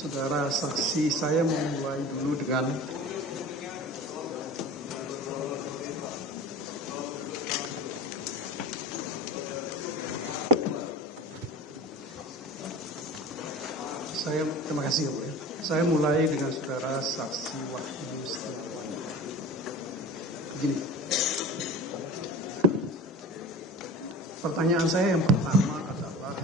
Saudara saksi, saya memulai dulu dengan terima kasih ya Bu. Saya mulai dengan saudara saksi Wahyu Setiawan. Begini, pertanyaan saya yang pertama adalah,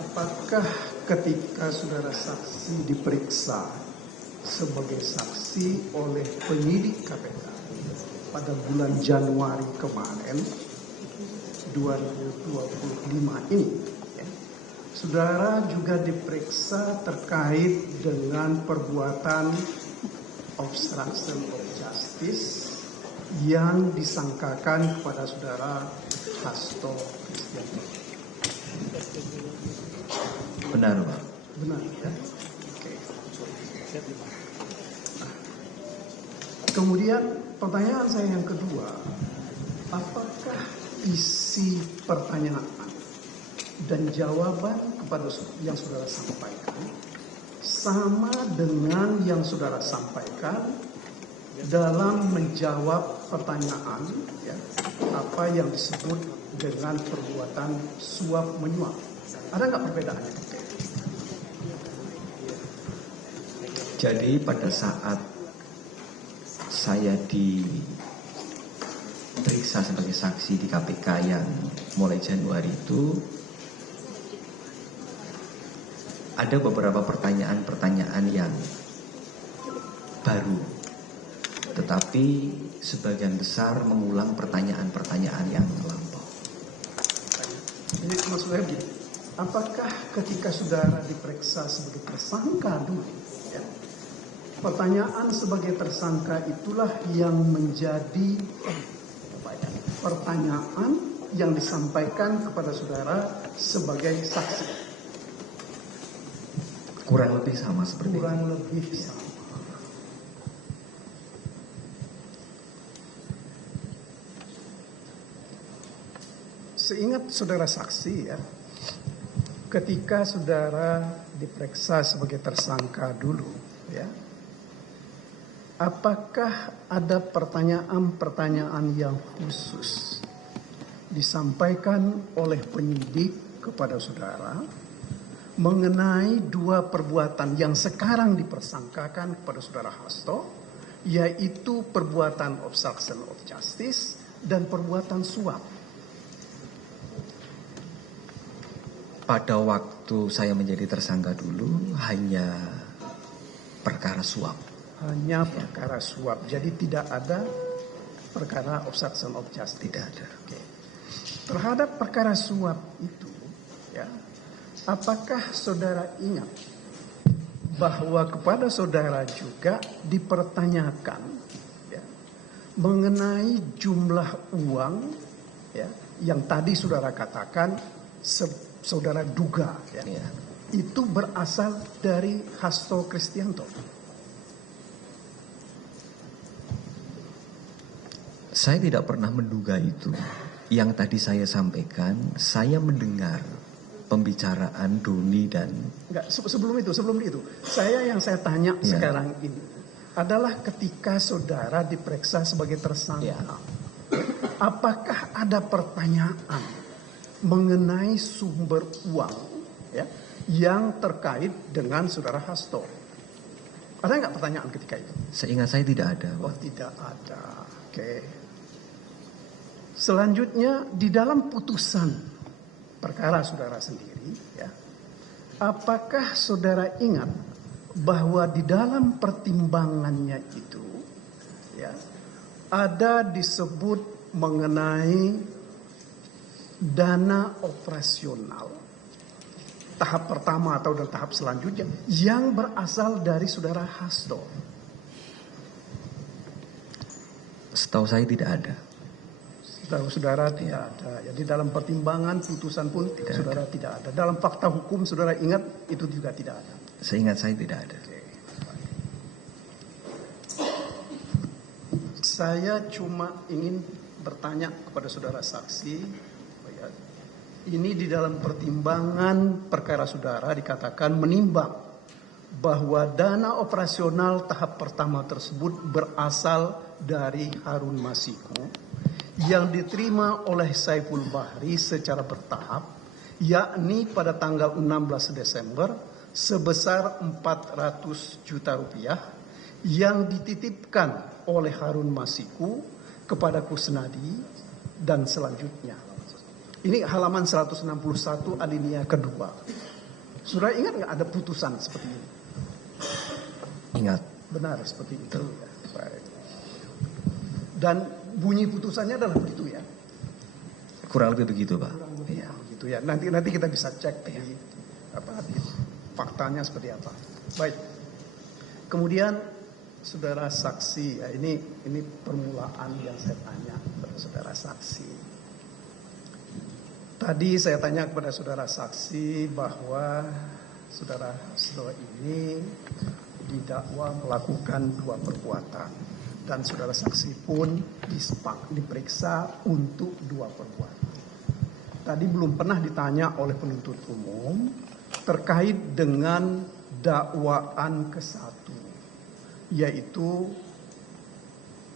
apakah ketika saudara saksi diperiksa sebagai saksi oleh penyidik KPK pada bulan Januari kemarin 2025 ini, saudara juga diperiksa terkait dengan perbuatan obstruction of justice yang disangkakan kepada saudara Hasto Kristianto. Benar, Pak. Benar, ya. Oke. Kemudian pertanyaan saya yang kedua, apakah isi pertanyaan dan jawaban kepada yang saudara sampaikan sama dengan yang saudara sampaikan dalam menjawab pertanyaan, ya, apa yang disebut dengan perbuatan suap menyuap? Ada nggak perbedaannya? Jadi pada saat saya diperiksa sebagai saksi di KPK yang mulai Januari itu, ada beberapa pertanyaan-pertanyaan yang baru, tetapi sebagian besar mengulang pertanyaan-pertanyaan yang lampau. Ini maksud saya begini, apakah ketika saudara diperiksa sebagai tersangka dulu, ya, pertanyaan sebagai tersangka itulah yang menjadi pertanyaan yang disampaikan kepada saudara sebagai saksi? Kurang lebih sama seperti itu. Kurang lebih sama. Seingat saudara saksi, ya, ketika saudara diperiksa sebagai tersangka dulu, ya, apakah ada pertanyaan-pertanyaan yang khusus disampaikan oleh penyidik kepada saudara mengenai dua perbuatan yang sekarang dipersangkakan kepada saudara Hasto, yaitu perbuatan obstruction of justice dan perbuatan suap? Pada waktu saya menjadi tersangka dulu hanya perkara suap. Hanya perkara suap, jadi tidak ada perkara obstruction of justice. Tidak ada. Oke. Terhadap perkara suap itu, ya, apakah saudara ingat bahwa kepada saudara juga dipertanyakan, ya, mengenai jumlah uang, ya, yang tadi saudara katakan saudara duga, ya, itu berasal dari Hasto Kristianto? Saya tidak pernah menduga itu. Yang tadi saya sampaikan, saya mendengar pembicaraan Doni dan... Enggak, sebelum itu, yang saya tanya sekarang ini adalah ketika saudara diperiksa sebagai tersangka, apakah ada pertanyaan mengenai sumber uang, ya, yang terkait dengan saudara Hasto? Ada nggak pertanyaan ketika itu? Seingat saya tidak ada. Oh, tidak ada. Oke. Selanjutnya di dalam putusan perkara saudara sendiri, ya, apakah saudara ingat bahwa di dalam pertimbangannya itu, ya, ada disebut mengenai dana operasional tahap pertama atau dan tahap selanjutnya yang berasal dari saudara Hasto? Setahu saya tidak ada. Setahu saudara tidak ada. Ya, di dalam pertimbangan putusan pun saudara tidak ada. Dalam fakta hukum saudara ingat itu juga tidak ada. Seingat saya tidak ada. Oke. Saya cuma ingin bertanya kepada saudara saksi, ya, ini di dalam pertimbangan perkara saudara dikatakan menimbang bahwa dana operasional tahap pertama tersebut berasal dari Harun Masiku yang diterima oleh Saiful Bahri secara bertahap, yakni pada tanggal 16 Desember sebesar 400 juta rupiah yang dititipkan oleh Harun Masiku kepada Kusnadi dan selanjutnya. Ini halaman 161 alinea kedua. Saudara ingat nggak ada putusan seperti ini? Ingat. Benar seperti itu. Ya. Baik. Dan bunyi putusannya adalah begitu ya? Kurang lebih begitu, Pak. Kurang lebih begitu ya. Nanti kita bisa cek di faktanya seperti apa. Baik. Kemudian saudara saksi, ya ini permulaan yang saya tanya kepada saudara saksi. Tadi saya tanya kepada saudara saksi bahwa saudara ini didakwa melakukan 2 perbuatan dan saudara saksi pun diperiksa untuk 2 perbuatan. Tadi belum pernah ditanya oleh penuntut umum terkait dengan dakwaan ke-1, yaitu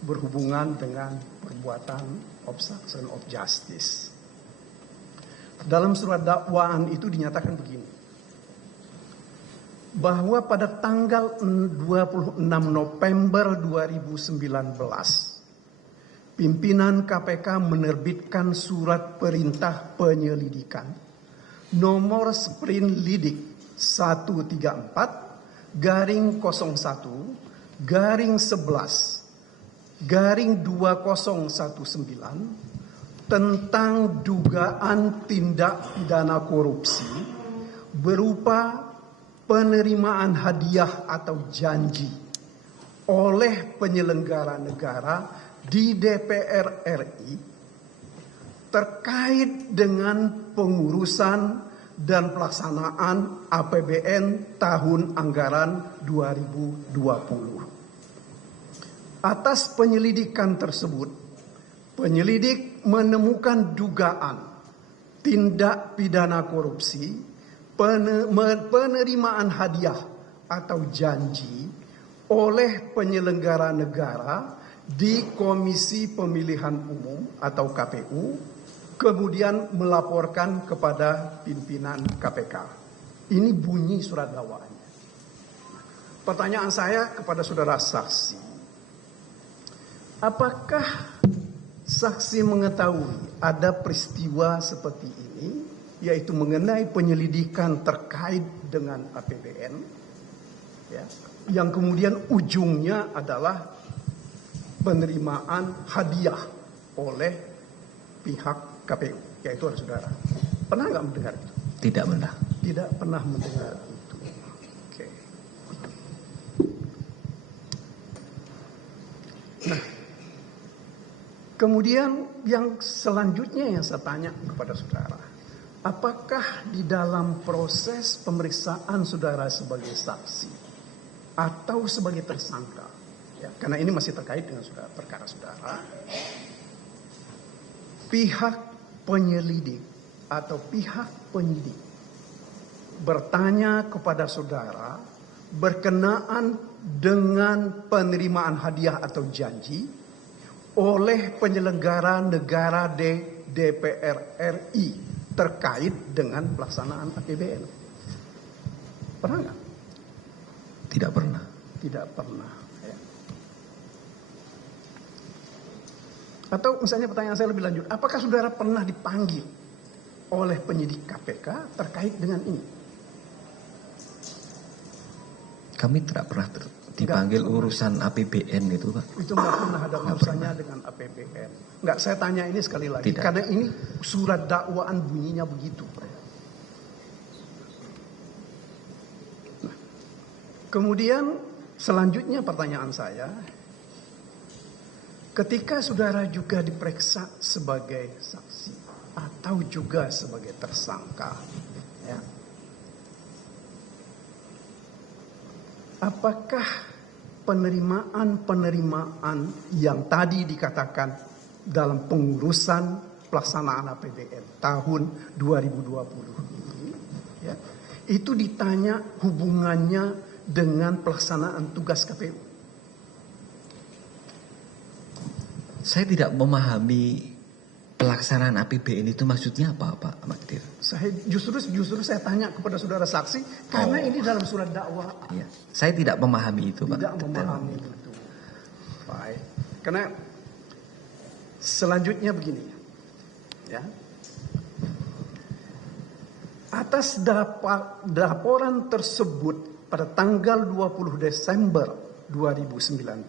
berhubungan dengan perbuatan obstruction of justice. Dalam surat dakwaan itu dinyatakan begini, bahwa pada tanggal 26 November 2019 pimpinan KPK menerbitkan surat perintah penyelidikan nomor Sprint Lidik 134 garing 01 garing 11 garing 2019 tentang dugaan tindak pidana korupsi berupa penerimaan hadiah atau janji oleh penyelenggara negara di DPR RI terkait dengan pengurusan dan pelaksanaan APBN tahun anggaran 2020. Atas penyelidikan tersebut, penyelidik menemukan dugaan tindak pidana korupsi, penerimaan hadiah atau janji oleh penyelenggara negara di Komisi Pemilihan Umum atau KPU, kemudian melaporkan kepada pimpinan KPK. Ini bunyi surat dakwaannya. Pertanyaan saya kepada saudara saksi, apakah saksi mengetahui ada peristiwa seperti ini, yaitu mengenai penyelidikan terkait dengan APBN, ya, yang kemudian ujungnya adalah penerimaan hadiah oleh pihak KPU, yaitu saudara. Pernah nggak mendengar itu? Tidak pernah. Tidak pernah mendengar itu. Oke. Nah, kemudian yang selanjutnya yang saya tanya kepada saudara, apakah di dalam proses pemeriksaan saudara sebagai saksi atau sebagai tersangka, ya, karena ini masih terkait dengan perkara saudara, pihak penyelidik atau pihak penyidik bertanya kepada saudara berkenaan dengan penerimaan hadiah atau janji oleh penyelenggara negara DPR RI terkait dengan pelaksanaan APBN. Pernah nggak? Tidak pernah. Tidak pernah. Ya. Atau misalnya pertanyaan saya lebih lanjut, apakah saudara pernah dipanggil oleh penyidik KPK terkait dengan ini? Kami tidak pernah dipanggil urusan APBN itu, Pak. Itu nggak pernah ada urusannya dengan APBN. Nggak, saya tanya ini sekali lagi. Tidak. Karena ini surat dakwaan bunyinya begitu. Nah, kemudian selanjutnya pertanyaan saya, ketika saudara juga diperiksa sebagai saksi atau juga sebagai tersangka, ya, apakah penerimaan yang tadi dikatakan dalam pengurusan pelaksanaan APBN tahun 2020 ya, itu ditanya hubungannya dengan pelaksanaan tugas KPU. Saya tidak memahami pelaksanaan APBN itu maksudnya apa, Pak Magdir? Saya justru saya tanya kepada saudara saksi karena ini dalam surat dakwaan. Ya. Saya tidak memahami itu, Pak. Tidak memahami itu. Baik. Karena selanjutnya begini, ya. Atas laporan tersebut pada tanggal 20 Desember 2019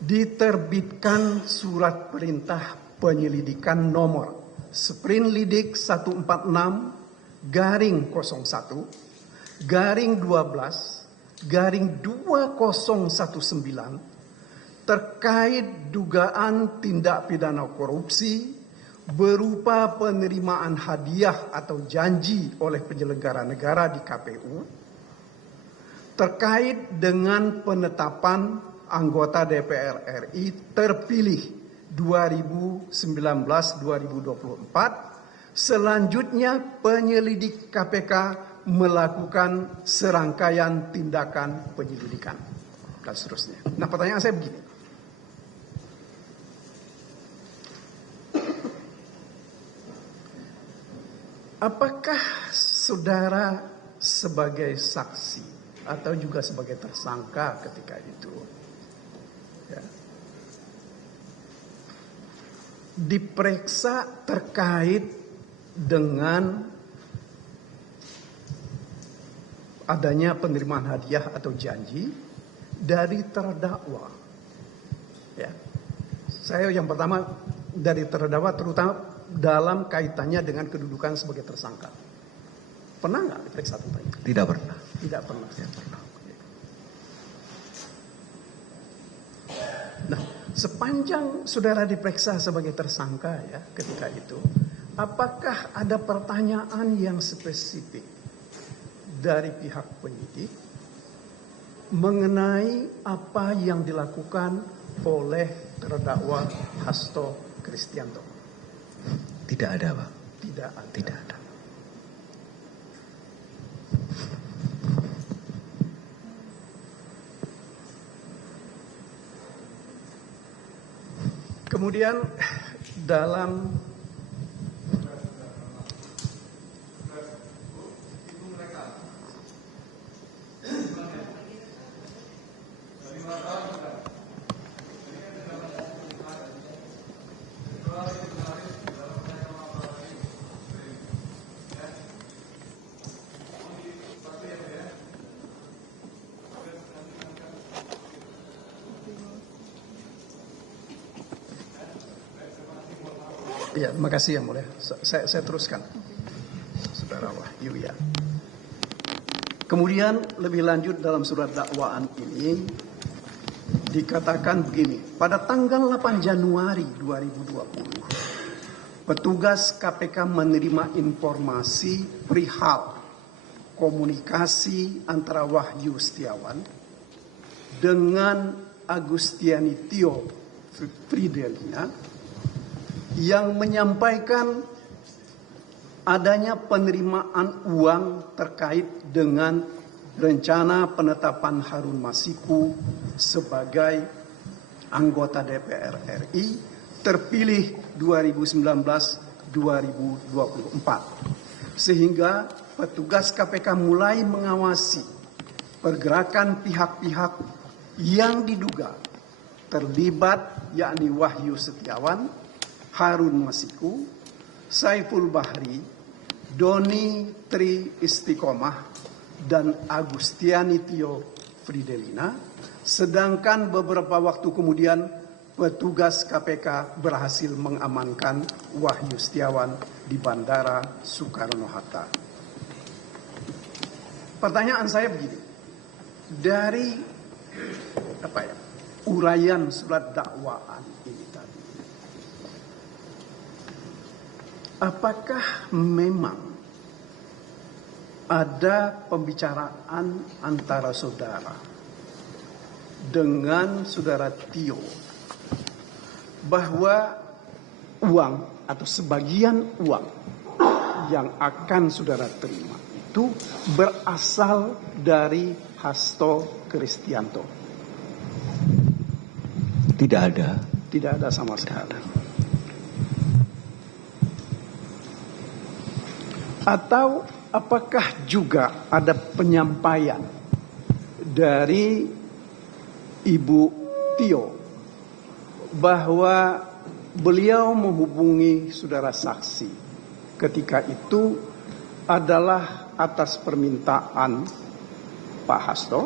diterbitkan surat perintah penyelidikan nomor Sprinlidik 146/01/12/2019 terkait dugaan tindak pidana korupsi berupa penerimaan hadiah atau janji oleh penyelenggara negara di KPU terkait dengan penetapan anggota DPR RI terpilih 2019-2024. Selanjutnya penyelidik KPK melakukan serangkaian tindakan penyelidikan dan seterusnya. Nah, pertanyaan saya begini. Apakah saudara sebagai saksi atau juga sebagai tersangka ketika itu ya, diperiksa terkait dengan adanya penerimaan hadiah atau janji dari terdakwa? Ya. Saya yang pertama dari terdakwa terutama dalam kaitannya dengan kedudukan sebagai tersangka. Pernah nggak diperiksa tentang itu? Tidak pernah. Tidak pernah. Tidak pernah. Nah, sepanjang saudara diperiksa sebagai tersangka ya ketika itu, apakah ada pertanyaan yang spesifik dari pihak penyidik mengenai apa yang dilakukan oleh terdakwa Hasto Kristianto? Tidak ada, Pak. Tidak ada. Tidak ada. Kemudian dalam ya, makasih yang mulia. Saya teruskan, Saudara Wahyu ya. Kemudian lebih lanjut dalam surat dakwaan ini dikatakan begini. Pada tanggal 8 Januari 2020, petugas KPK menerima informasi perihal komunikasi antara Wahyu Setiawan dengan Agustiani Tio Fridelina yang menyampaikan adanya penerimaan uang terkait dengan rencana penetapan Harun Masiku sebagai anggota DPR RI terpilih 2019-2024. Sehingga petugas KPK mulai mengawasi pergerakan pihak-pihak yang diduga terlibat, yakni Wahyu Setiawan, Harun Masiku, Saiful Bahri, Doni Tri Istiqomah, dan Agustiani Tio Fridelina. Sedangkan beberapa waktu kemudian petugas KPK berhasil mengamankan Wahyu Setiawan di Bandara Soekarno-Hatta. Pertanyaan saya begini, dari uraian surat dakwaan ini tadi, apakah memang ada pembicaraan antara saudara dengan saudara Tio bahwa uang atau sebagian uang yang akan saudara terima itu berasal dari Hasto Kristianto? Tidak ada. Tidak ada sama sekali. Atau apakah juga ada penyampaian dari Ibu Tio bahwa beliau menghubungi saudara saksi ketika itu adalah atas permintaan Pak Hasto,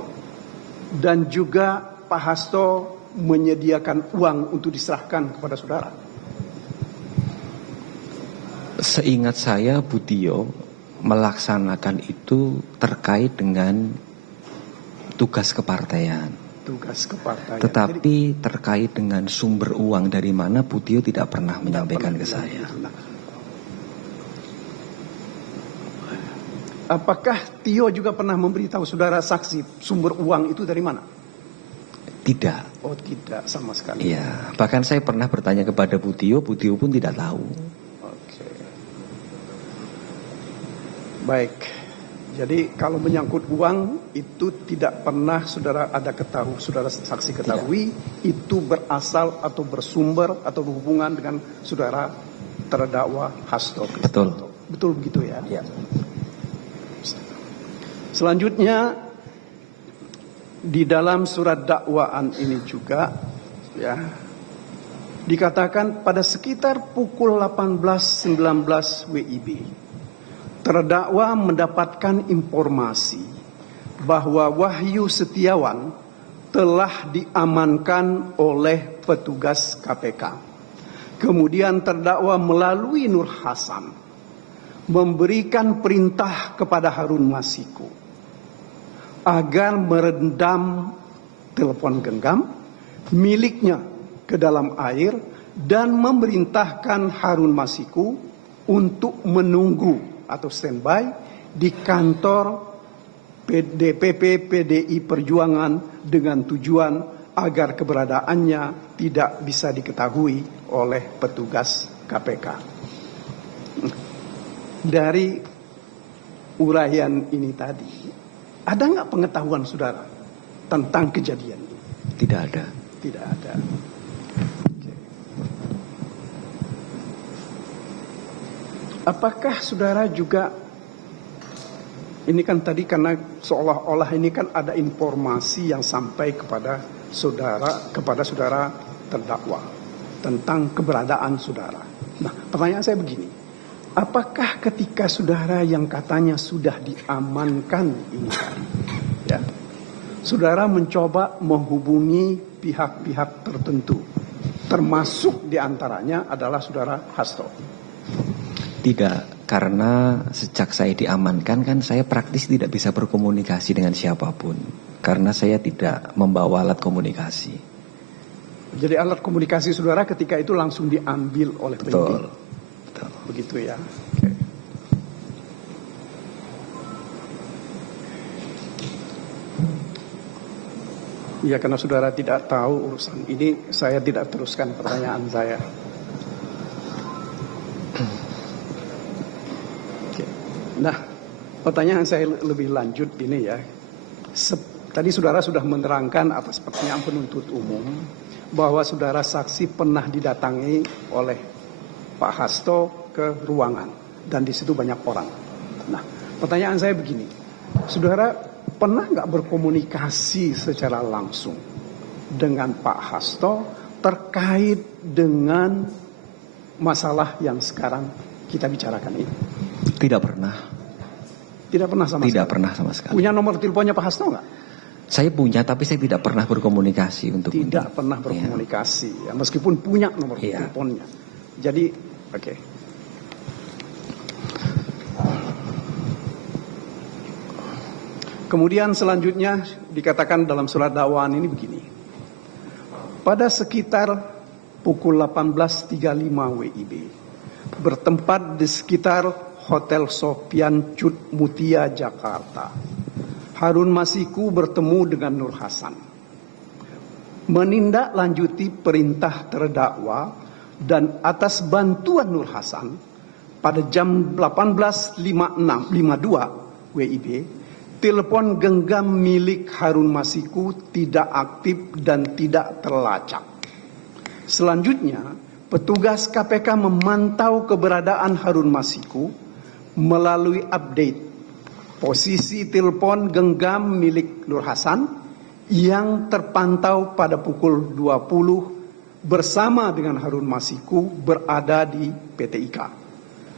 dan juga Pak Hasto menyediakan uang untuk diserahkan kepada saudara? Seingat saya Bu Tio melaksanakan itu terkait dengan tugas kepartaian. Tugas kepartaian. Tetapi terkait dengan sumber uang dari mana Bu Tio tidak pernah menyampaikan ke saya. Apakah Tio juga pernah memberitahu saudara saksi sumber uang itu dari mana? Tidak. Oh, tidak sama sekali. Iya, bahkan saya pernah bertanya kepada Bu Tio pun tidak tahu. Oke. Baik. Jadi kalau menyangkut uang itu tidak pernah saudara saksi ketahui itu berasal atau bersumber atau berhubungan dengan saudara terdakwa Hasto. Betul. Betul begitu ya? Ya. Selanjutnya di dalam surat dakwaan ini juga ya dikatakan pada sekitar pukul 18.19 WIB terdakwa mendapatkan informasi bahwa Wahyu Setiawan telah diamankan oleh petugas KPK. Kemudian terdakwa melalui Nur Hasan memberikan perintah kepada Harun Masiku agar merendam telepon genggam miliknya ke dalam air dan memerintahkan Harun Masiku untuk menunggu atau standby di kantor DPP PDI Perjuangan dengan tujuan agar keberadaannya tidak bisa diketahui oleh petugas KPK. Dari uraian ini tadi, ada nggak pengetahuan saudara tentang kejadian ini? Tidak ada. Tidak ada. Apakah saudara juga, ini kan tadi karena seolah-olah ini kan ada informasi yang sampai kepada saudara terdakwa tentang keberadaan saudara. Nah, pertanyaan saya begini, apakah ketika saudara yang katanya sudah diamankan ini ya, saudara mencoba menghubungi pihak-pihak tertentu, termasuk diantaranya adalah saudara Hasto? Tidak, karena sejak saya diamankan kan saya praktis tidak bisa berkomunikasi dengan siapapun. Karena saya tidak membawa alat komunikasi. Jadi alat komunikasi saudara ketika itu langsung diambil oleh penyidik? Betul. Begitu ya. Oke. Ya, karena saudara tidak tahu urusan ini, saya tidak teruskan pertanyaan saya. Nah, pertanyaan saya lebih lanjut ini ya. Tadi saudara sudah menerangkan atas pertanyaan penuntut umum bahwa saudara saksi pernah didatangi oleh Pak Hasto ke ruangan dan di situ banyak orang. Nah, pertanyaan saya begini, saudara pernah nggak berkomunikasi secara langsung dengan Pak Hasto terkait dengan masalah yang sekarang kita bicarakan ini? Tidak pernah. Tidak pernah sama sekali? Tidak pernah sama sekali. Punya nomor teleponnya Pak Hasto nggak? Saya punya, tapi saya tidak pernah berkomunikasi untuk Tidak ini. pernah berkomunikasi, ya, meskipun punya nomor teleponnya. Jadi, oke. Kemudian selanjutnya dikatakan dalam surat dakwaan ini begini. Pada sekitar pukul 18.35 WIB, bertempat di sekitar Hotel Sofian Cut Mutia, Jakarta, Harun Masiku bertemu dengan Nur Hasan. Menindaklanjuti perintah terdakwa dan atas bantuan Nur Hasan pada jam 18.52 WIB, telepon genggam milik Harun Masiku tidak aktif dan tidak terlacak. Selanjutnya, petugas KPK memantau keberadaan Harun Masiku melalui update posisi telepon genggam milik Nur Hasan yang terpantau pada pukul 20 bersama dengan Harun Masiku berada di PT IKA.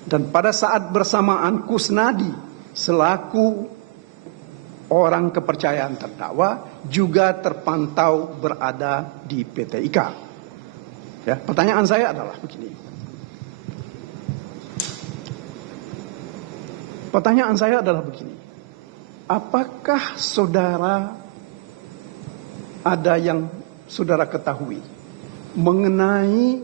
Dan pada saat bersamaan Kusnadi selaku orang kepercayaan terdakwa juga terpantau berada di PT IKA. Ya, pertanyaan saya adalah begini. Pertanyaan saya adalah begini. Apakah saudara ada yang saudara ketahui mengenai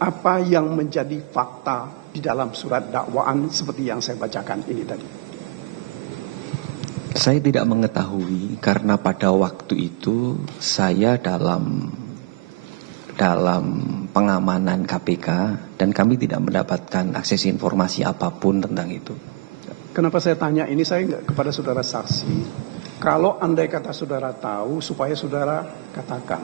apa yang menjadi fakta di dalam surat dakwaan seperti yang saya bacakan ini tadi? Saya tidak mengetahui karena pada waktu itu saya dalam pengamanan KPK dan kami tidak mendapatkan akses informasi apapun tentang itu. Kenapa saya tanya ini, saya nggak kepada saudara saksi. Kalau andai kata saudara tahu, supaya saudara katakan.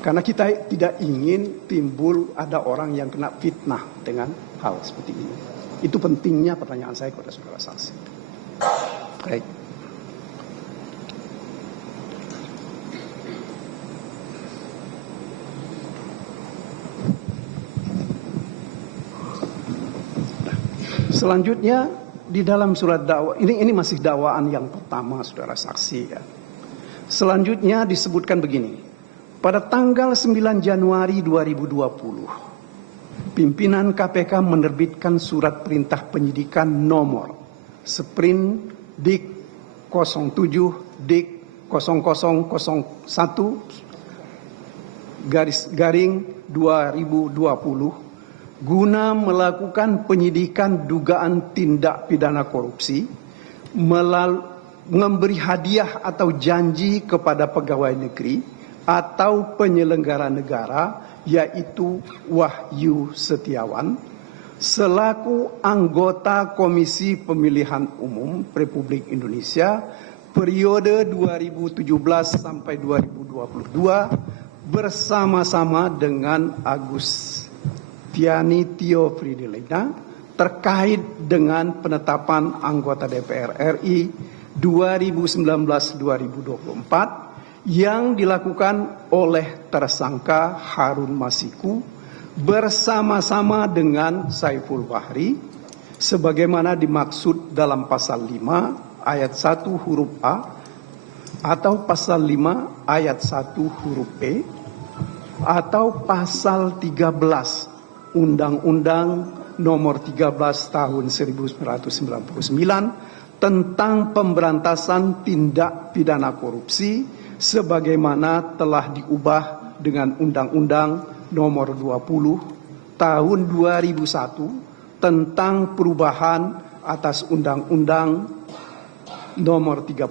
Karena kita tidak ingin timbul ada orang yang kena fitnah dengan hal seperti ini. Itu pentingnya pertanyaan saya kepada saudara saksi. Baik. Selanjutnya di dalam surat dakwaan ini masih dakwaan yang pertama saudara saksi ya. Selanjutnya disebutkan begini. Pada tanggal 9 Januari 2020 pimpinan KPK menerbitkan surat perintah penyidikan nomor Sprint Dik 07 Dik 0001 garing 2020 guna melakukan penyidikan dugaan tindak pidana korupsi, memberi hadiah atau janji kepada pegawai negeri atau penyelenggara negara, yaitu Wahyu Setiawan, selaku anggota Komisi Pemilihan Umum Republik Indonesia periode 2017 sampai 2022 bersama-sama dengan Agus Tiani Tio Fridilina terkait dengan penetapan anggota DPR RI 2019-2024 yang dilakukan oleh tersangka Harun Masiku bersama-sama dengan Saiful Bahri sebagaimana dimaksud dalam pasal 5 ayat 1 huruf A atau pasal 5 ayat 1 huruf B atau pasal 13 Undang-Undang Nomor 13 Tahun 1999 tentang pemberantasan tindak pidana korupsi sebagaimana telah diubah dengan Undang-Undang Nomor 20 Tahun 2001 tentang perubahan atas Undang-Undang Nomor 31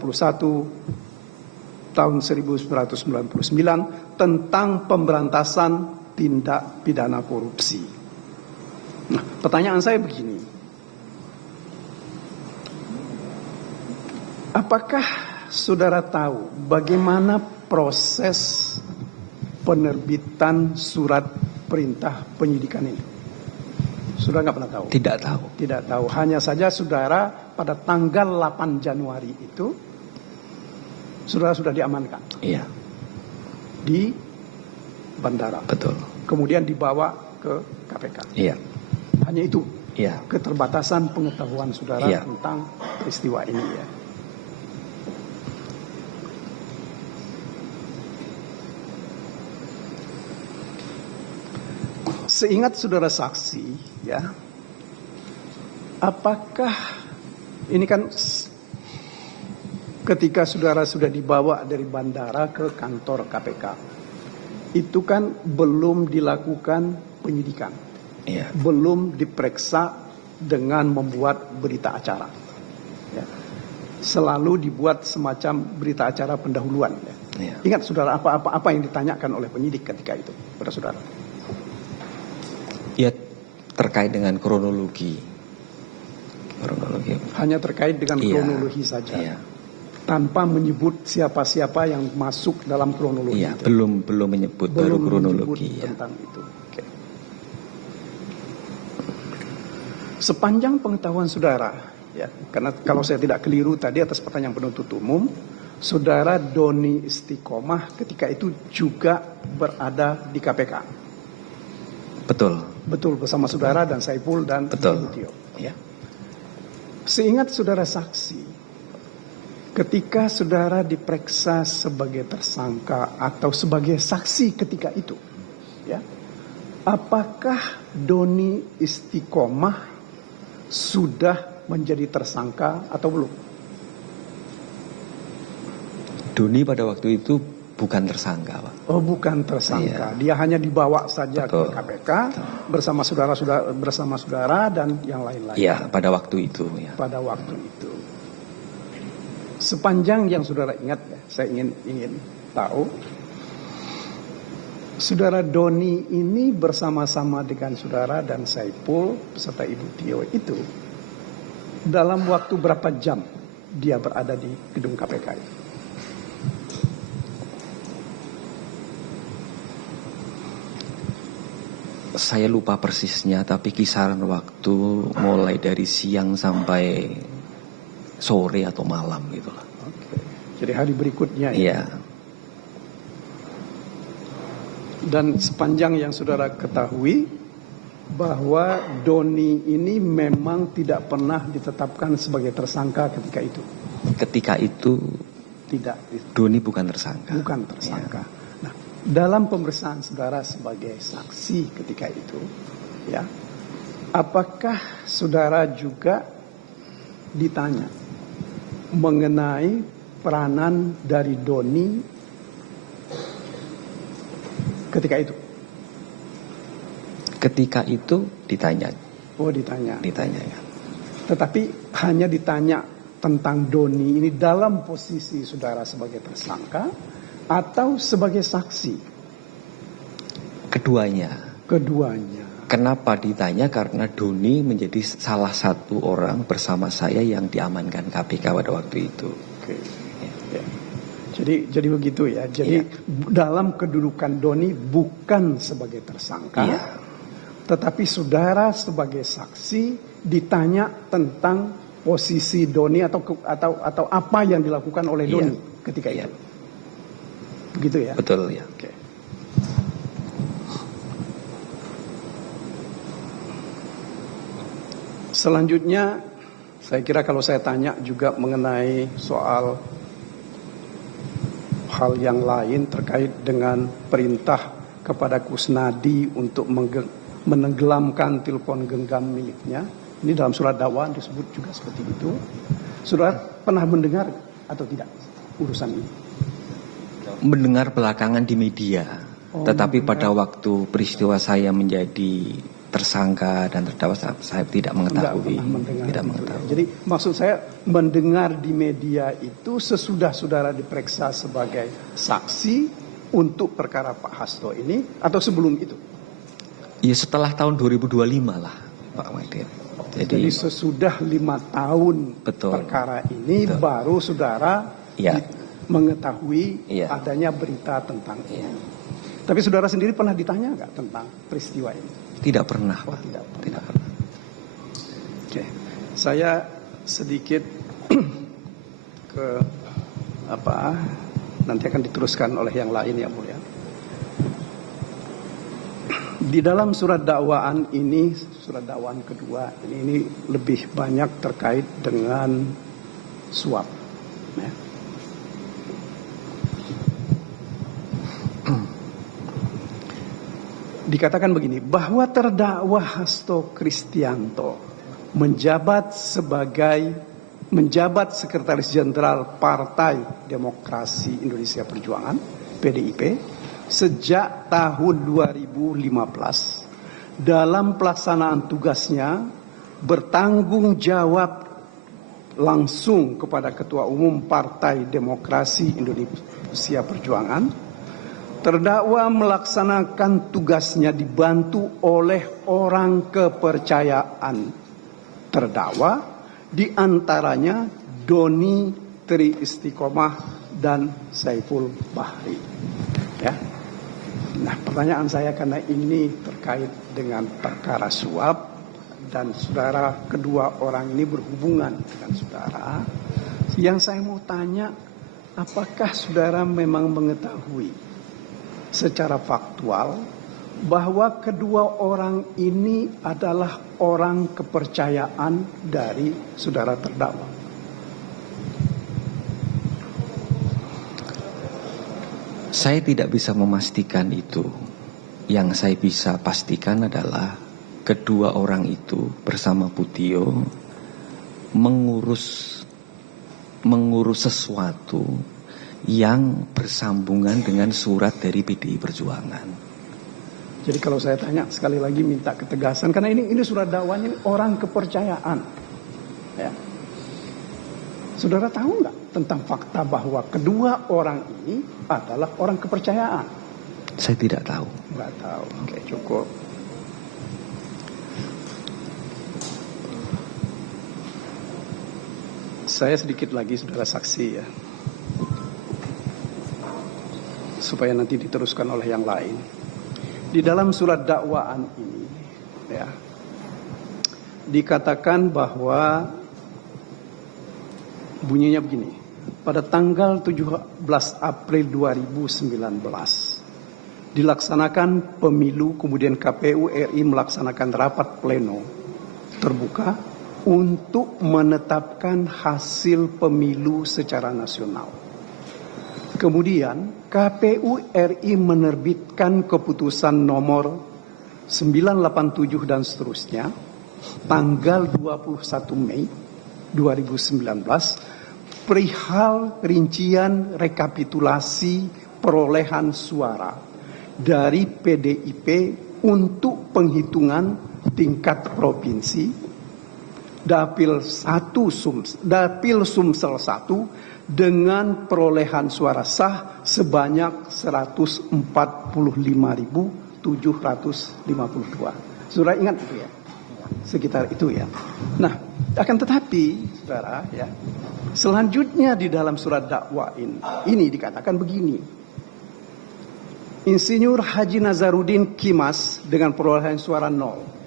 Tahun 1999 tentang pemberantasan tindak pidana korupsi. Nah, pertanyaan saya begini. Apakah saudara tahu bagaimana proses penerbitan surat perintah penyidikan ini? Saudara nggak pernah tahu? Tidak tahu. Tidak tahu. Hanya saja saudara pada tanggal 8 Januari itu, saudara sudah diamankan. Iya. Di bandara. Betul. Kemudian dibawa ke KPK. Iya. Hanya itu. Iya. Keterbatasan pengetahuan saudara tentang peristiwa ini ya. Seingat saudara saksi ya, apakah ini kan ketika saudara sudah dibawa dari bandara ke kantor KPK, itu kan belum dilakukan penyidikan, belum diperiksa dengan membuat berita acara. Ya. Selalu dibuat semacam berita acara pendahuluan. Ya. Ingat saudara apa yang ditanyakan oleh penyidik ketika itu pada saudara? terkait dengan kronologi. Hanya terkait dengan Iya, kronologi saja. iya. Tanpa menyebut siapa-siapa yang masuk dalam kronologi Iya, itu. belum menyebut, baru kronologi. Ya. Tentang itu. Oke. Sepanjang pengetahuan saudara, ya, karena kalau saya tidak keliru tadi atas pertanyaan penuntut umum, saudara Doni Istiqomah ketika itu juga berada di KPK. Betul. Betul, bersama saudara dan Saiful dan Betul. Ibu Tio. Ya. Seingat saudara saksi, ketika saudara diperiksa sebagai tersangka atau sebagai saksi ketika itu, ya, apakah Doni Istiqomah sudah menjadi tersangka atau belum? Doni pada waktu itu bukan tersangka, Pak. Oh, bukan tersangka. Iya. Dia hanya dibawa saja Betul. ke KPK bersama saudara dan yang lain-lain. Iya, pada waktu itu. Ya. Pada waktu itu. Sepanjang yang saudara ingat, ya, saya ingin tahu, saudara Doni ini bersama-sama dengan saudara dan Saiful beserta Ibu Tio itu dalam waktu berapa jam dia berada di gedung KPK itu? Saya lupa persisnya, tapi kisaran waktu mulai dari siang sampai sore atau malam gitu lah. Oke. Jadi hari berikutnya ya. Iya. Dan sepanjang yang saudara ketahui bahwa Doni ini memang tidak pernah ditetapkan sebagai tersangka ketika itu. Ketika itu Tidak, Doni bukan tersangka. bukan tersangka. Nah, dalam pemeriksaan saudara sebagai saksi ketika itu, ya, apakah saudara juga ditanya mengenai peranan dari Doni ketika itu? Ketika itu ditanya. Oh, ditanya. Ditanyakan. Tetapi hanya ditanya tentang Doni ini dalam posisi saudara sebagai tersangka atau sebagai saksi? Keduanya. Keduanya. Kenapa ditanya? Karena Doni menjadi salah satu orang bersama saya yang diamankan KPK pada waktu itu. Oke. Ya. Jadi begitu ya. Jadi dalam kedudukan Doni bukan sebagai tersangka, Iya. tetapi saudara sebagai saksi ditanya tentang posisi Doni atau apa yang dilakukan oleh Doni ketika Iya. itu. Begitu ya. Betul ya. Oke. Selanjutnya, saya kira kalau saya tanya juga mengenai soal hal yang lain terkait dengan perintah kepada Kusnadi untuk menenggelamkan telepon genggam miliknya. Ini dalam surat dakwaan disebut juga seperti itu. Saudara pernah mendengar atau tidak urusan ini? Mendengar belakangan di media. Tetapi mendengar. pada waktu peristiwa saya menjadi tersangka dan terdakwa saya tidak mengetahui. Tidak pernah mendengar Tidak itu. mengetahui. Jadi maksud saya mendengar di media itu sesudah saudara diperiksa sebagai saksi untuk perkara Pak Hasto ini atau sebelum itu? Ya setelah tahun 2025 lah Pak Maidir. Jadi sesudah 5 tahun Betul. perkara ini Betul. baru saudara Iya. mengetahui Iya. adanya berita tentang Iya. ini. Tapi saudara sendiri pernah ditanya nggak tentang peristiwa ini? Tidak pernah, Oh, Pak. tidak pernah. Tidak pernah. Oke, saya sedikit ke nanti akan diteruskan oleh yang lain yang mulia. Di dalam surat dakwaan ini, surat dakwaan kedua ini lebih banyak terkait dengan suap. Ya. Dikatakan begini, bahwa terdakwa Hasto Kristianto menjabat Sekretaris Jenderal Partai Demokrasi Indonesia Perjuangan (PDIP) sejak tahun 2015 dalam pelaksanaan tugasnya bertanggung jawab langsung kepada Ketua Umum Partai Demokrasi Indonesia Perjuangan terdakwa melaksanakan tugasnya dibantu oleh orang kepercayaan terdakwa, di antaranya Doni Tri Istiqomah dan Saiful Bahri. Ya. Nah, pertanyaan saya karena ini terkait dengan perkara suap dan saudara, kedua orang ini berhubungan dengan saudara. Yang saya mau tanya, apakah saudara memang mengetahui secara faktual bahwa kedua orang ini adalah orang kepercayaan dari saudara terdakwa? Saya tidak bisa memastikan itu. Yang saya bisa pastikan adalah kedua orang itu bersama Putio mengurus sesuatu yang bersambungan dengan surat dari PDI Perjuangan. Jadi kalau saya tanya sekali lagi minta ketegasan, karena ini surat dakwanya ini orang kepercayaan. Ya. Saudara tahu nggak tentang fakta bahwa kedua orang ini adalah orang kepercayaan? Saya tidak tahu. Nggak tahu. Oke, cukup. Saya sedikit lagi saudara saksi ya, supaya nanti diteruskan oleh yang lain. Di dalam surat dakwaan ini ya, dikatakan bahwa bunyinya begini: pada tanggal 17 April 2019 dilaksanakan pemilu, kemudian KPU RI melaksanakan rapat pleno terbuka untuk menetapkan hasil pemilu secara nasional. Kemudian KPU RI menerbitkan keputusan nomor 987 dan seterusnya tanggal 21 Mei 2019 perihal rincian rekapitulasi perolehan suara dari PDIP untuk penghitungan tingkat provinsi Dapil Sumsel 1 dengan perolehan suara sah sebanyak 145.752. Saudara ingat itu ya? Sekitar itu ya. Nah, akan tetapi saudara ya, selanjutnya di dalam surat dakwaan ini dikatakan begini: Insinyur Haji Nazaruddin Kimas dengan perolehan suara 0.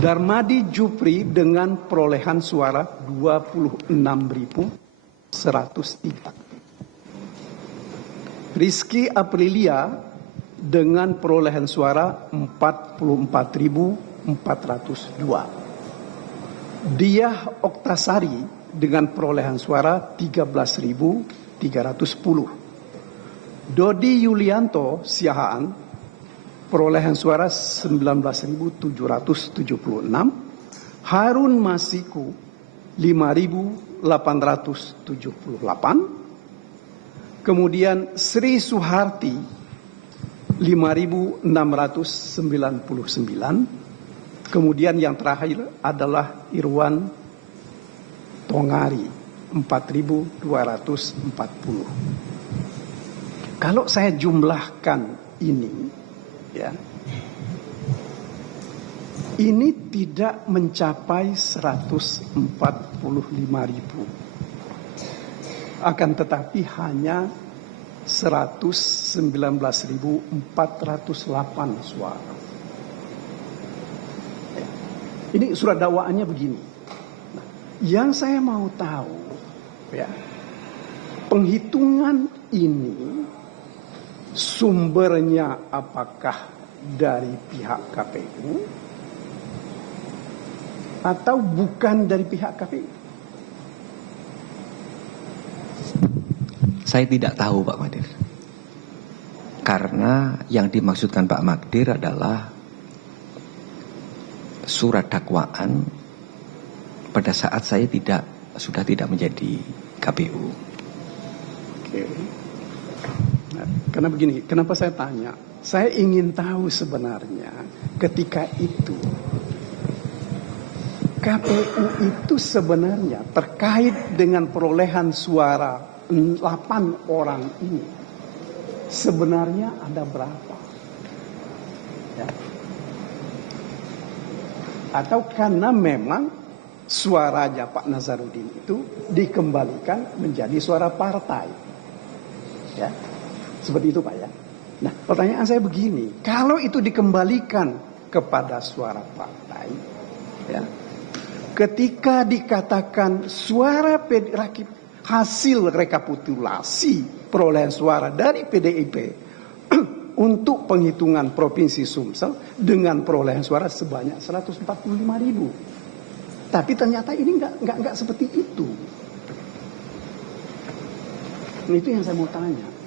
Darmadi Jupri dengan perolehan suara 26.103. Rizky Aprilia dengan perolehan suara 44.402. Diah Oktasari dengan perolehan suara 13.310. Dodi Yulianto Siahaan perolehan suara 19.776, Harun Masiku 5.878, kemudian Sri Suharti 5.699, kemudian yang terakhir adalah Irwan Tongari 4.240. Kalau saya jumlahkan ini ya, ini tidak mencapai 145.000, akan tetapi hanya 119.408 suara. Ya. Ini surat dakwaannya begini. Nah, yang saya mau tahu ya, penghitungan ini sumbernya apakah dari pihak KPU atau bukan dari pihak KPU? Saya tidak tahu Pak Magdir. Karena yang dimaksudkan Pak Magdir adalah surat dakwaan pada saat saya sudah tidak menjadi KPU. Oke. Nah, karena begini, kenapa saya tanya? Saya ingin tahu sebenarnya ketika itu KPU itu sebenarnya terkait dengan perolehan suara 8 orang ini sebenarnya ada berapa? Ya. Atau karena memang suaranya Pak Nazarudin itu dikembalikan menjadi suara partai. Ya. Seperti itu Pak ya. Nah, pertanyaan saya begini, kalau itu dikembalikan kepada suara partai, ya, ketika dikatakan suara hasil rekapitulasi perolehan suara dari PDIP untuk penghitungan Provinsi Sumsel dengan perolehan suara sebanyak 145.000. Tapi ternyata ini nggak seperti itu. Itu yang saya mau tanya.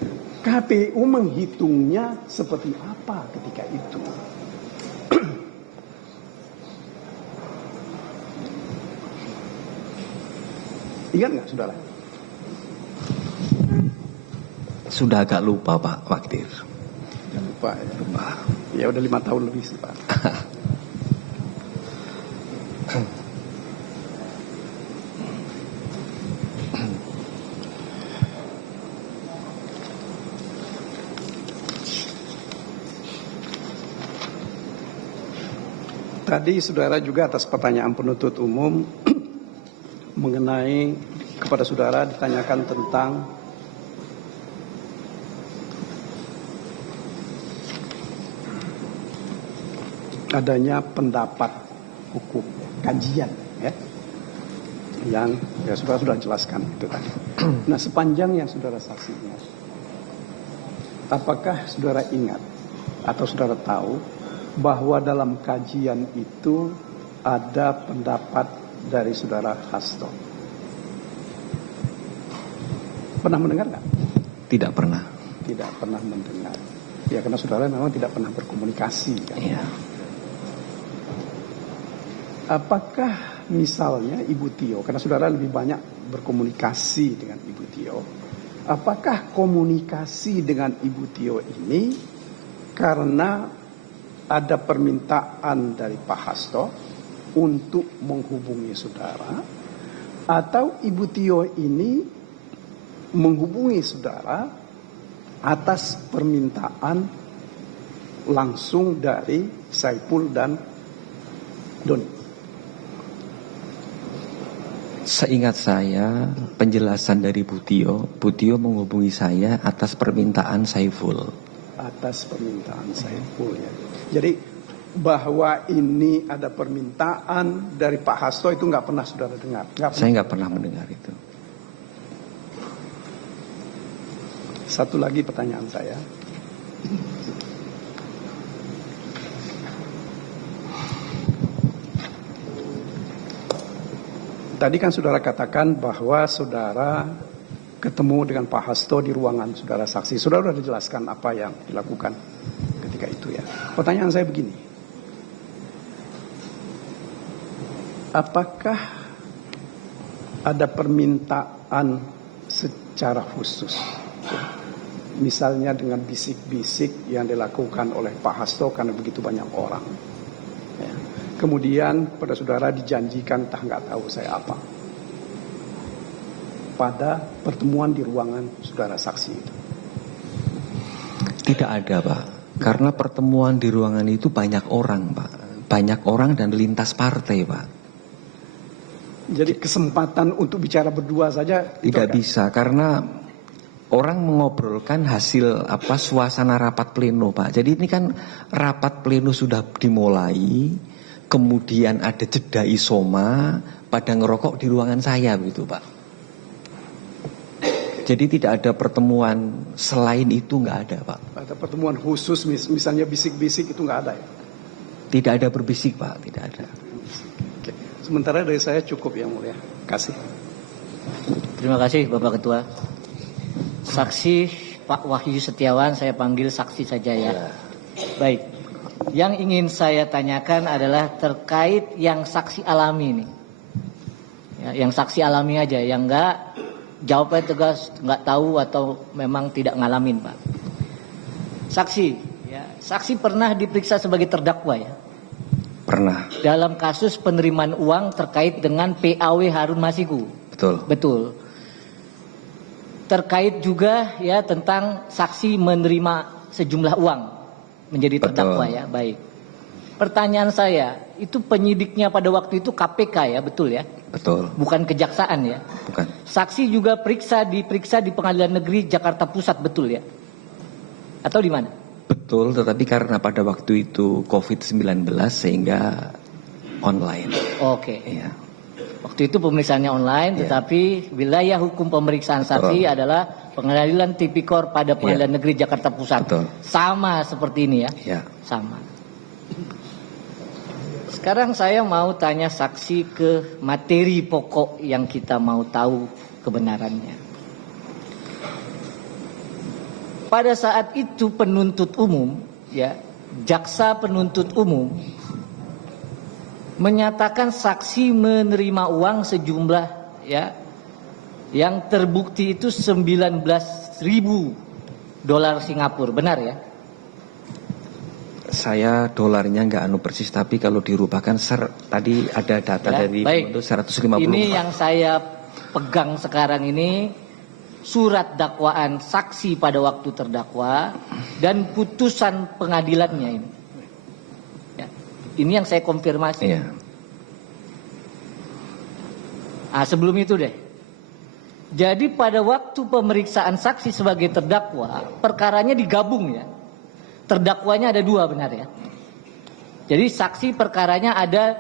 KPU menghitungnya seperti apa ketika itu? Ingat nggak, saudara? Sudah agak lupa Pak Magdir. Lupa ya. Lupa. Ya udah 5 tahun lebih sih Pak. Tadi saudara juga atas pertanyaan penuntut umum mengenai kepada saudara ditanyakan tentang adanya pendapat hukum, kajian, ya, yang ya saudara sudah jelaskan itu tadi. Nah, sepanjang yang saudara saksinya, apakah saudara ingat atau saudara tahu bahwa dalam kajian itu ada pendapat dari saudara Hasto? Pernah mendengar nggak? Tidak pernah. Tidak pernah mendengar. Ya karena saudara memang tidak pernah berkomunikasi kan? Iya. Apakah misalnya Ibu Tio, karena saudara lebih banyak berkomunikasi dengan Ibu Tio, apakah komunikasi dengan Ibu Tio ini karena ada permintaan dari Pak Hasto untuk menghubungi saudara, atau Ibu Tio ini menghubungi saudara atas permintaan langsung dari Saiful dan Doni? Seingat saya, penjelasan dari Bu Tio menghubungi saya atas permintaan Saiful. Atas permintaan Saiful ya. Jadi bahwa ini ada permintaan dari Pak Hasto itu nggak pernah saudara dengar? Saya nggak pernah mendengar itu. Satu lagi pertanyaan saya. Tadi kan saudara katakan bahwa saudara ketemu dengan Pak Hasto di ruangan saudara saksi. Saudara sudah dijelaskan apa yang dilakukan ketika itu ya. Pertanyaan saya begini. Apakah ada permintaan secara khusus? Misalnya dengan bisik-bisik yang dilakukan oleh Pak Hasto karena begitu banyak orang. Ya. Kemudian pada saudara dijanjikan entah nggak tahu saya apa. Pada pertemuan di ruangan saudara saksi itu. Tidak ada Pak. Karena pertemuan di ruangan itu banyak orang Pak. Banyak orang dan lintas partai Pak. Jadi kesempatan untuk bicara berdua saja tidak bisa karena orang mengobrolkan hasil suasana rapat pleno Pak. Jadi ini kan rapat pleno sudah dimulai, kemudian ada jeda isoma, pada ngerokok di ruangan saya begitu Pak. Jadi tidak ada pertemuan selain itu, nggak ada Pak. Ada pertemuan khusus misalnya bisik-bisik itu nggak ada ya? Tidak ada berbisik Pak, tidak ada. Oke. Sementara dari saya cukup yang mulia. Kasih. Terima kasih Bapak Ketua. Saksi Pak Wahyu Setiawan, saya panggil saksi saja ya. Baik. Yang ingin saya tanyakan adalah terkait yang saksi alami nih. Ya, yang saksi alami aja, yang enggak jawabnya tegas, enggak tahu atau memang tidak ngalamin Pak. Saksi, ya, saksi pernah diperiksa sebagai terdakwa ya? Pernah. Dalam kasus penerimaan uang terkait dengan PAW Harun Masiku. Betul. Betul. terkait juga ya tentang saksi menerima sejumlah uang menjadi terdakwa ya. Baik. Pertanyaan saya, itu penyidiknya pada waktu itu KPK ya, betul ya? Betul. Bukan kejaksaan ya? Bukan. Saksi juga diperiksa di Pengadilan Negeri Jakarta Pusat, betul ya? Atau di mana? Betul, tetapi karena pada waktu itu COVID-19 sehingga online. Oke. Iya. Waktu itu pemeriksaannya online, tetapi wilayah hukum pemeriksaan saksi adalah Pengadilan Tipikor pada Pengadilan Negeri Jakarta Pusat. Betul. Sama seperti ini ya? Iya. Sama. Sekarang saya mau tanya saksi ke materi pokok yang kita mau tahu kebenarannya. Pada saat itu penuntut umum, ya, jaksa penuntut umum menyatakan saksi menerima uang sejumlah ya yang terbukti itu 19.000 dolar Singapura, benar ya? Saya dolarnya nggak persis, tapi kalau dirubahkan tadi ada data Ya, dari baik. 150. Ini yang saya pegang sekarang ini surat dakwaan saksi pada waktu terdakwa dan putusan pengadilannya ini. Ya, ini yang saya konfirmasi. Iya. Nah, sebelum itu deh. Jadi pada waktu pemeriksaan saksi sebagai terdakwa, perkaranya digabung ya. Terdakwanya ada 2, benar ya? Jadi saksi perkaranya ada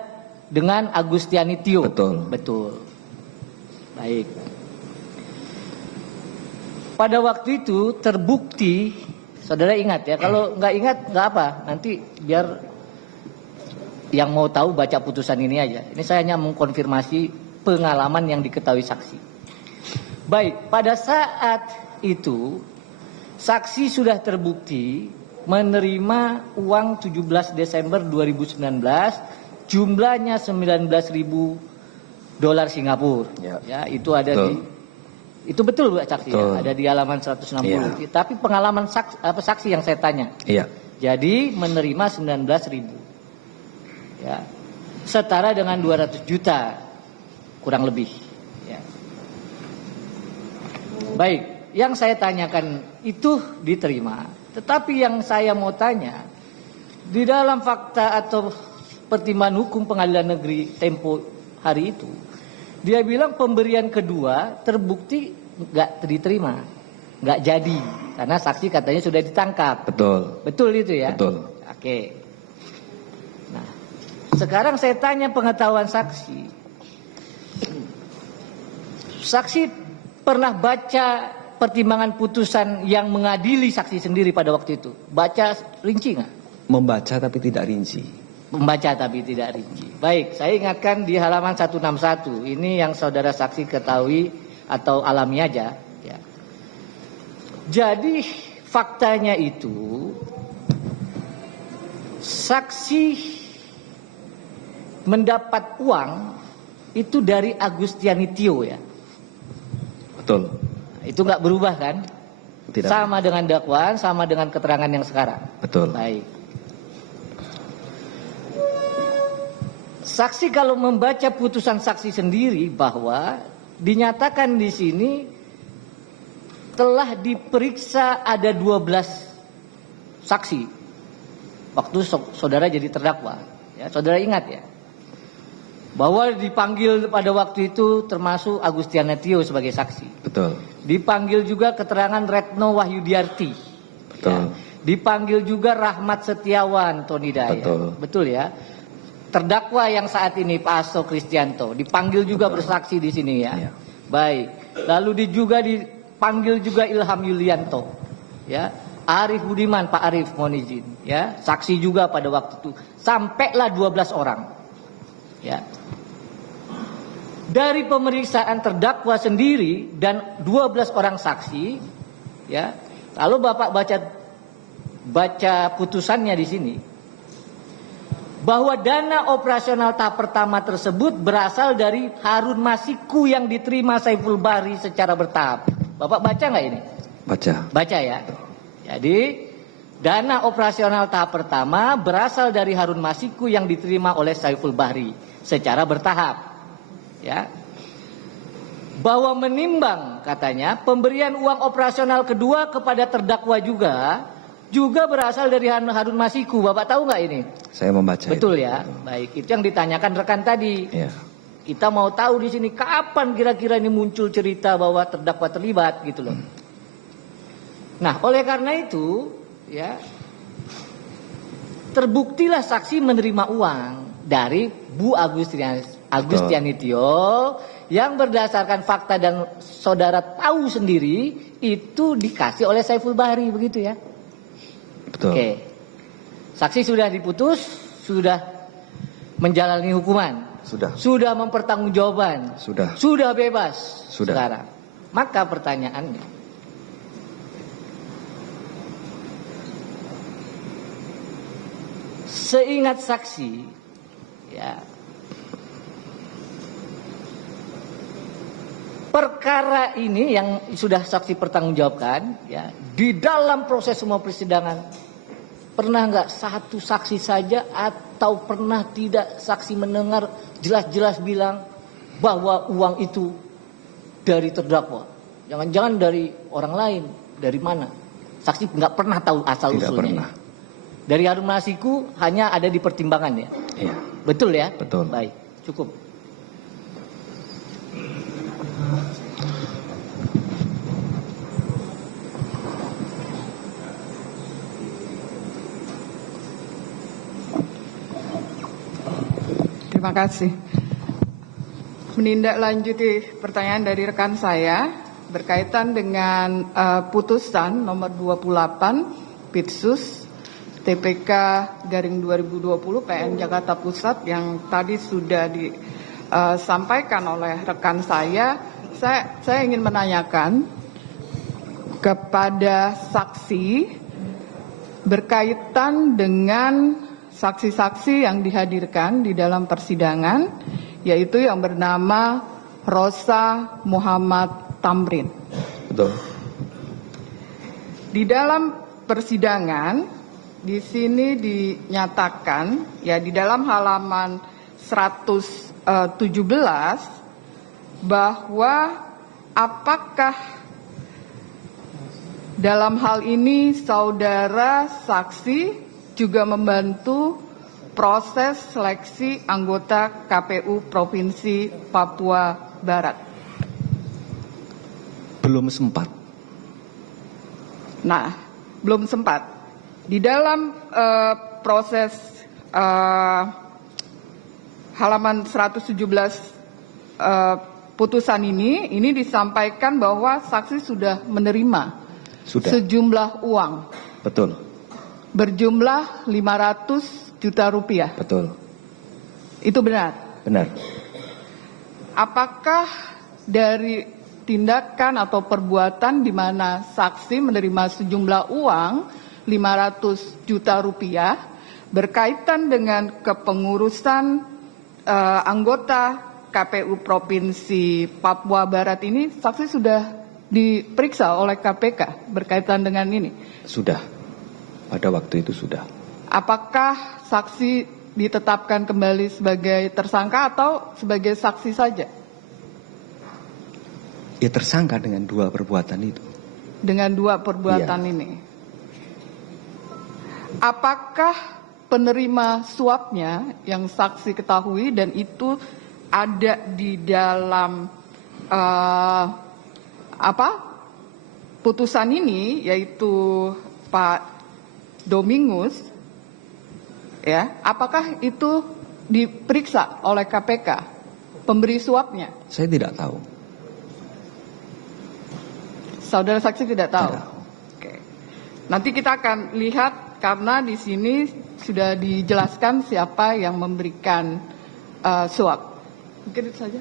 dengan Agustiani Tio. Betul. Betul. Baik. Pada waktu itu terbukti, saudara ingat ya, kalau nggak ingat nggak apa, nanti biar yang mau tahu baca putusan ini aja. Ini saya hanya mengkonfirmasi pengalaman yang diketahui saksi. Baik, pada saat itu saksi sudah terbukti menerima uang 17 Desember 2019 jumlahnya 19.000 dolar Singapura. Ya, itu ada betul. Itu betul Bu saksi Betul. ya, ada di halaman 160. Tapi pengalaman saksi yang saya tanya. Iya. Jadi menerima 19.000. Ya. Setara dengan 200 juta kurang lebih, ya. Baik, yang saya tanyakan itu diterima. Tetapi yang saya mau tanya, di dalam fakta atau pertimbangan hukum Pengadilan Negeri Tempo hari itu, dia bilang pemberian kedua terbukti nggak diterima, nggak jadi, karena saksi katanya sudah ditangkap. Betul. Betul itu ya? Betul. Oke. Nah, sekarang saya tanya pengetahuan saksi. Saksi pernah baca pertimbangan putusan yang mengadili saksi sendiri pada waktu itu? Baca rinci nggak? Membaca tapi tidak rinci. Membaca tapi tidak rinci. Baik, saya ingatkan di halaman 161. Ini yang saudara saksi ketahui atau alami aja. Ya. Jadi faktanya itu saksi mendapat uang itu dari Agustiani Tio ya. Betul. Itu nggak berubah kan? Tidak. Sama dengan dakwaan, sama dengan keterangan yang sekarang. Betul. Baik. Saksi kalau membaca putusan saksi sendiri bahwa dinyatakan di sini telah diperiksa ada 12 saksi waktu saudara jadi terdakwa. Ya, saudara ingat ya? Bahwa dipanggil pada waktu itu termasuk Agustiani Tio sebagai saksi. Betul. Dipanggil juga keterangan Retno Wahyudiarti. Betul. Ya. Dipanggil juga Rahmat Setiawan Tonida. Betul. Ya. Betul ya. Terdakwa yang saat ini Pak Hasto Kristianto dipanggil juga bersaksi di sini ya. Ya. Baik. Lalu dipanggil juga Ilham Yulianto. Ya. Arif Budiman, Pak Arif mohon izin ya. Saksi juga pada waktu itu. Sampailah 12 orang. Ya. Dari pemeriksaan terdakwa sendiri dan 12 orang saksi, ya. Kalau Bapak baca putusannya di sini, bahwa dana operasional tahap pertama tersebut berasal dari Harun Masiku yang diterima Saiful Bahri secara bertahap. Bapak baca nggak ini? Baca. Baca ya. Jadi dana operasional tahap pertama berasal dari Harun Masiku yang diterima oleh Saiful Bahri secara bertahap. Ya. bahwa menimbang katanya pemberian uang operasional kedua kepada terdakwa juga berasal dari Harun Masiku. Bapak tahu nggak ini? Saya membaca. Betul itu. ya. Baik, itu yang ditanyakan rekan tadi. Ya. Kita mau tahu di sini kapan kira-kira ini muncul cerita bahwa terdakwa terlibat gitu loh. Nah, oleh karena itu ya terbuktilah saksi menerima uang dari Bu Agustianitio yang berdasarkan fakta dan saudara tahu sendiri itu dikasih oleh Saiful Bahri, begitu ya? Betul. Oke. Saksi sudah diputus, sudah menjalani hukuman. Sudah mempertanggungjawabkan. Sudah bebas. Sekarang. Maka pertanyaannya, seingat saksi, ya, perkara ini yang sudah saksi pertanggungjawabkan, ya, di dalam proses semua persidangan, pernah nggak satu saksi saja atau pernah tidak saksi mendengar jelas-jelas bilang bahwa uang itu dari terdakwa? Jangan-jangan dari orang lain, dari mana? Saksi nggak pernah tahu asal usulnya. Tidak pernah. Dari Harun Masiku hanya ada di pertimbangan ya? Iya. Betul ya? Betul. Baik, cukup. Terima kasih. Menindaklanjuti pertanyaan dari rekan saya berkaitan dengan putusan nomor 28 Pitsus TPK garing 2020 PN Jakarta Pusat yang tadi sudah disampaikan oleh rekan saya ingin menanyakan kepada saksi berkaitan dengan saksi-saksi yang dihadirkan di dalam persidangan, yaitu yang bernama Rosa Muhammad Tamrin. Betul. Di dalam persidangan, di sini dinyatakan, ya, di dalam halaman 117 bahwa apakah dalam hal ini saudara saksi juga membantu proses seleksi anggota KPU Provinsi Papua Barat? Belum sempat. Nah, belum sempat. Di dalam proses halaman 117 putusan ini disampaikan bahwa saksi sudah menerima sejumlah uang. Betul. Berjumlah 500 juta rupiah. Betul. Itu benar? Benar. Apakah dari tindakan atau perbuatan di mana saksi menerima sejumlah uang 500 juta rupiah berkaitan dengan kepengurusan anggota KPU Provinsi Papua Barat ini, saksi sudah diperiksa oleh KPK berkaitan dengan ini? Sudah. Pada waktu itu sudah. Apakah saksi ditetapkan kembali sebagai tersangka atau sebagai saksi saja? Ya, tersangka dengan dua perbuatan itu. Dengan dua perbuatan ini. Apakah penerima suapnya yang saksi ketahui dan itu ada di dalam putusan ini, yaitu Pak Domingus, ya, apakah itu diperiksa oleh KPK pemberi suapnya? Saya tidak tahu. Saudara saksi tidak tahu. Tidak. Oke. Nanti kita akan lihat karena di sini sudah dijelaskan siapa yang memberikan suap. Mungkin itu saja.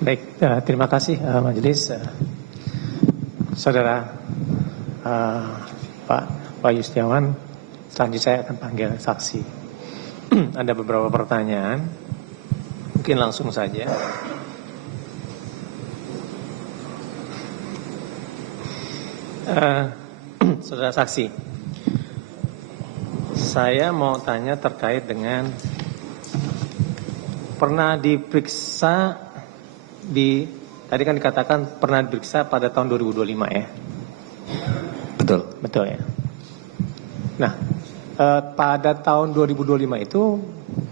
Baik, terima kasih majelis. Saudara Pak Wahyu Setiawan, selanjutnya saya akan panggil saksi. Ada beberapa pertanyaan, mungkin langsung saja. Saudara saksi, saya mau tanya terkait dengan pernah diperiksa tadi kan dikatakan pernah diperiksa pada tahun 2025 ya? Betul. Betul ya. Nah, pada tahun 2025 itu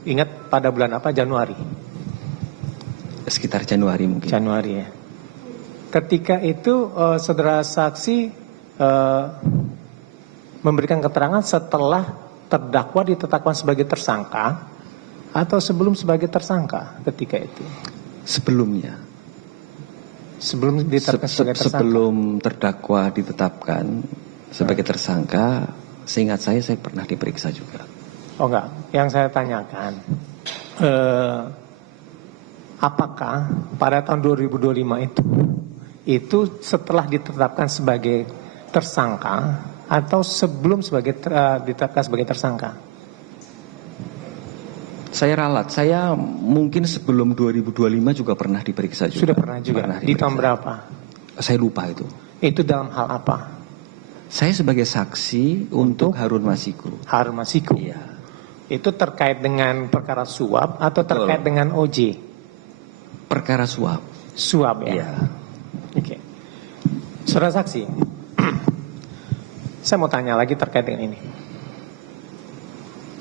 ingat pada bulan apa? Januari. Sekitar Januari mungkin. Januari ya. Ketika itu saudara saksi memberikan keterangan setelah terdakwa ditetapkan sebagai tersangka atau sebelum sebagai tersangka ketika itu? Sebelumnya. Sebelum ditetapkan sebagai tersangka. Sebelum terdakwa ditetapkan sebagai tersangka, seingat saya pernah diperiksa juga. Oh enggak, yang saya tanyakan, apakah pada tahun 2025 itu setelah ditetapkan sebagai tersangka atau sebelum ditetapkan sebagai tersangka? Saya ralat, saya mungkin sebelum 2025 juga pernah diperiksa juga. Sudah pernah juga. Di tahun berapa? Saya lupa itu. Itu dalam hal apa? Saya sebagai saksi untuk Harun Masiku. Harun Masiku. Iya. Itu terkait dengan perkara suap atau terkait dengan OJ? Perkara suap. Suap ya. Iya. Oke. Saudara saksi, saya mau tanya lagi terkait dengan ini.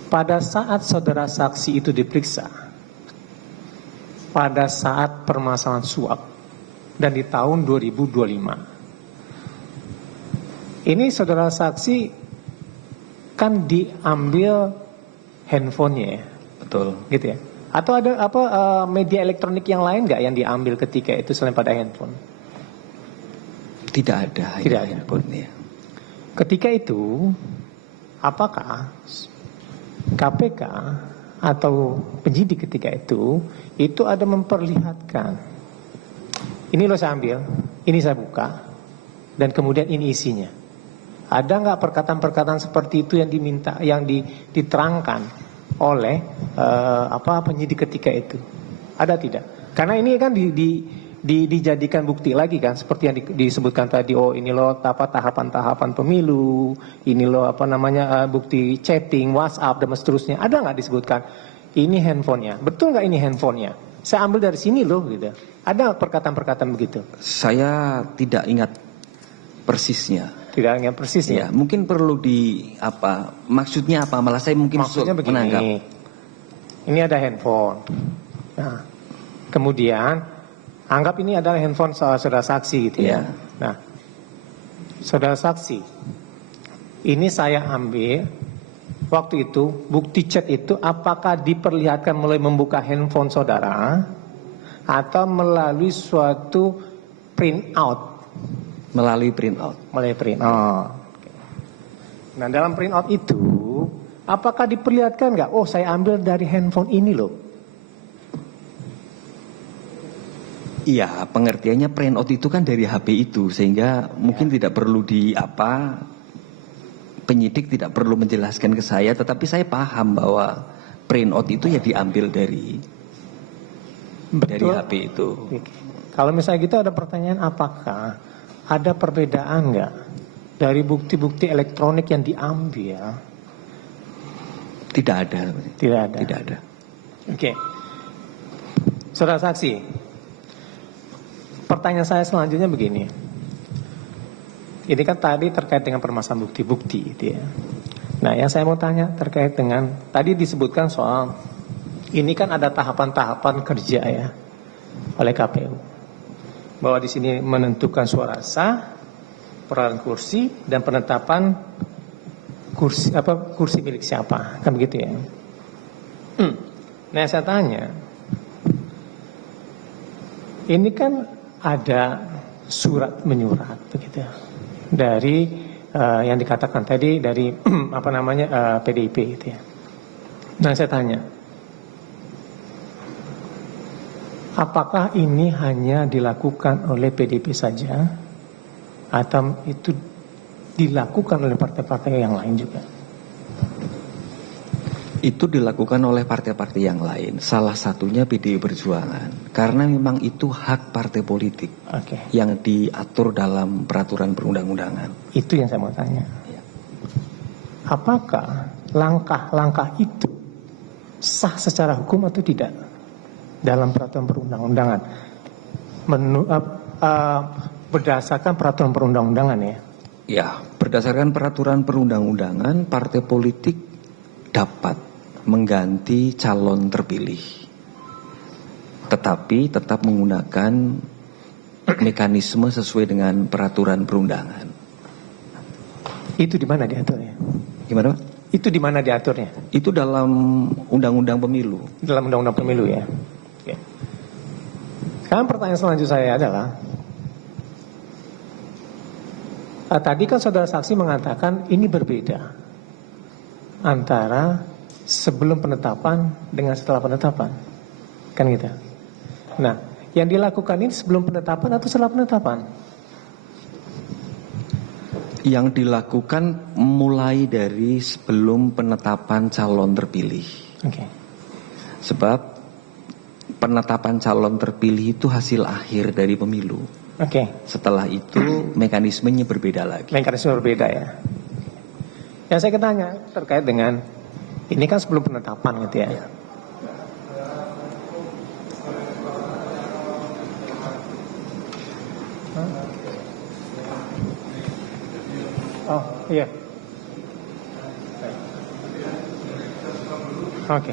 Pada saat saudara saksi itu diperiksa, pada saat permasalahan suap dan di tahun 2025, ini saudara saksi kan diambil handphonenya ya? Betul. Gitu ya? Atau ada media elektronik yang lain nggak yang diambil ketika itu selain pada handphone? Tidak ada. Tidak ada. Handphone, ya. Ketika itu, apakah KPK atau penyidik ketika itu ada memperlihatkan, ini loh saya ambil, ini saya buka, dan kemudian ini isinya. Ada nggak perkataan-perkataan seperti itu yang diminta, yang diterangkan oleh penyidik ketika itu? Ada tidak? Karena ini kan dijadikan bukti lagi kan, seperti yang disebutkan tadi. Oh, ini loh tahapan-tahapan pemilu, ini loh bukti chatting, WhatsApp dan seterusnya. Ada nggak disebutkan ini handphonenya? Betul nggak ini handphonenya? Saya ambil dari sini loh, gitu. Ada perkataan-perkataan begitu? Saya tidak ingat persisnya. Tidak ingat persisnya. Ya, mungkin perlu maksudnya apa? Malah saya mungkin maksudnya begini. Menanggap. Ini ada handphone. Nah, kemudian anggap ini adalah handphone saudara saksi gitu ya. Nah, saudara saksi, ini saya ambil waktu itu, bukti chat itu apakah diperlihatkan mulai membuka handphone saudara atau melalui suatu print out? Melalui print out. Melalui print out. Nah, dalam print out itu apakah diperlihatkan nggak? Oh, saya ambil dari handphone ini loh. Iya, pengertiannya print out itu kan dari HP itu, sehingga mungkin tidak perlu penyidik tidak perlu menjelaskan ke saya, tetapi saya paham bahwa print out itu ya diambil dari HP itu. Kalau misalnya gitu ada pertanyaan, apakah ada perbedaan nggak dari bukti-bukti elektronik yang diambil? Tidak ada. Tidak ada. Tidak ada. Oke. Saudara saksi, pertanyaan saya selanjutnya begini. Ini kan tadi terkait dengan permasalahan bukti-bukti gitu ya. Nah, yang saya mau tanya terkait dengan tadi disebutkan soal ini kan ada tahapan-tahapan kerja ya oleh KPU. Bahwa di sini menentukan suara sah, perolehan kursi dan penetapan kursi milik siapa, kan begitu ya. Nah, saya tanya, ini kan ada surat menyurat begitu dari yang dikatakan tadi dari PDIP gitu ya. Nah, saya tanya, apakah ini hanya dilakukan oleh PDIP saja atau itu dilakukan oleh partai-partai yang lain juga? Itu dilakukan oleh partai-partai yang lain. Salah satunya PDI Perjuangan. Karena memang itu hak partai politik yang diatur dalam peraturan perundang-undangan. Itu yang saya mau tanya. Apakah langkah-langkah itu sah secara hukum atau tidak dalam peraturan perundang-undangan? Berdasarkan peraturan perundang-undangan ya? Ya, berdasarkan peraturan perundang-undangan, partai politik dapat mengganti calon terpilih, tetapi tetap menggunakan mekanisme sesuai dengan peraturan perundangan. Itu di mana diaturnya? Gimana, Pak? Itu di mana diaturnya? Itu dalam Undang-Undang Pemilu. Dalam Undang-Undang Pemilu ya. Oke. Sekarang pertanyaan selanjutnya saya adalah, tadi kan saudara saksi mengatakan ini berbeda antara sebelum penetapan dengan setelah penetapan, kan gitu. Nah, yang dilakukan ini sebelum penetapan atau setelah penetapan? Yang dilakukan mulai dari sebelum penetapan calon terpilih. Sebab penetapan calon terpilih itu hasil akhir dari pemilu. Setelah itu mekanismenya berbeda lagi. Mekanisme berbeda ya. Yang saya tanya terkait dengan ini kan sebelum penetapan gitu ya. Oh iya. Oke.